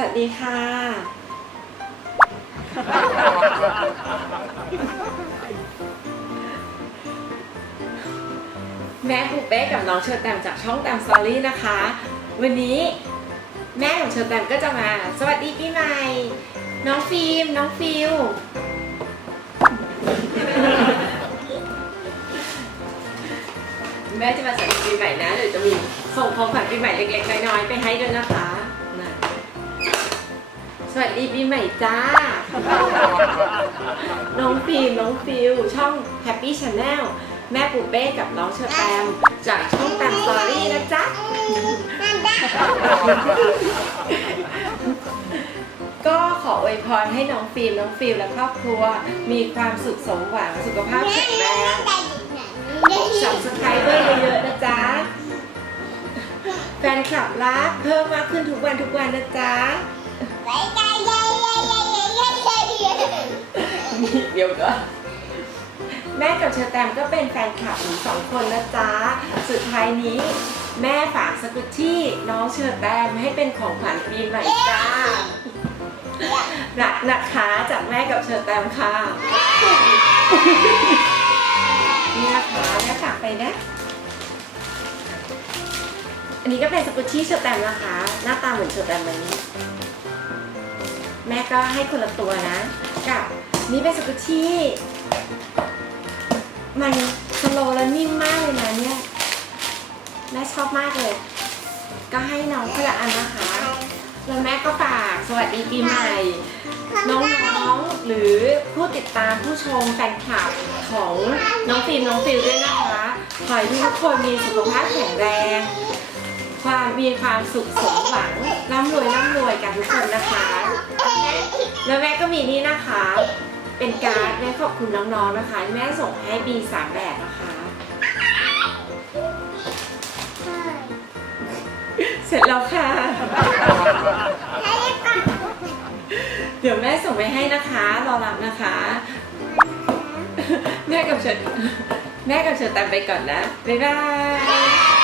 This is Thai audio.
วัสดีค่ะ แม่ปูเป้กับน้องเชอร์แตมจากช่องแตมสตอรี่นะคะ วันนี้แม่ของเชอร์แตมก็จะมา สวัสดีปีใหม่ น้องฟิล์มน้องฟิลแม่จะมาสวัสดีปีใหม่นะเดี๋ยวจะมีส่งของขวัญปีใหม่เล็กๆน้อยๆไปให้ด้วยนะคะ ดีปีใหม่จ้า น้องฟิล์มน้องฟิลช่อง Happy Channel แม่ปูเป้กับน้องเชอแตมจากช่องแตมสตอรี่นะจ๊ะ ก็ขออวยพรให้น้องฟิล์มน้องฟิลและครอบครัว มีความสุขสมหวังสุขภาพแข็งแรงสับสไครเบอร์เยอะๆนะจ๊ะ แฟนคลับรักเพิ่มมากขึ้นทุกวันทุกวันนะจ๊ะ เดี๋ยวก็แม่กับเชอแตมก็เป็นแฟนคลับหนูสองคนนะจ๊ะ สุดท้ายนี้ แม่ฝากสกุตชี่น้องเชอแตมให้เป็นของขวัญปีใหม่จ้ารักนะคะจากแม่กับเชอแตมค่ะ นี่นะคะแม่ฝากไปนะ อันนี้ก็เป็นสกุตชี่เชอแตมนะคะ หน้าตาเหมือนเชอแตมไหมนี้ แม่ก็ให้คนละตัวนะกับนี่เป็นสกุชี่มันสโลและนิ่มมากเลยนะเนี่ยแม่ชอบมากเลย ก็ให้น้องคนละอันนะคะ แล้วแม่ก็ฝากสวัสดีปีใหม่ น้องๆหรือผู้ติดตามผู้ชมแฟนคลับของน้องฟิล์มน้องฟิลด้วยนะคะ ขอให้ทุกคนมีสุขภาพแข็งแรง ความมีความสุขสมหวังร่ำรวยร่ำรวยกันทุกคนนะคะแล้วแม่ก็มีนี่นะคะ เป็นการ์ดแม่ขอบคุณน้องๆนะคะแม่ส่งให้บีสามแบบนะคะ เสร็จแล้วค่ะ เดี๋ยวแม่ส่งไปให้นะคะ รอรับนะคะ แม่กับเฉิดแม่กับเฉิดตามไปก่อนนะ บ๊ายบาย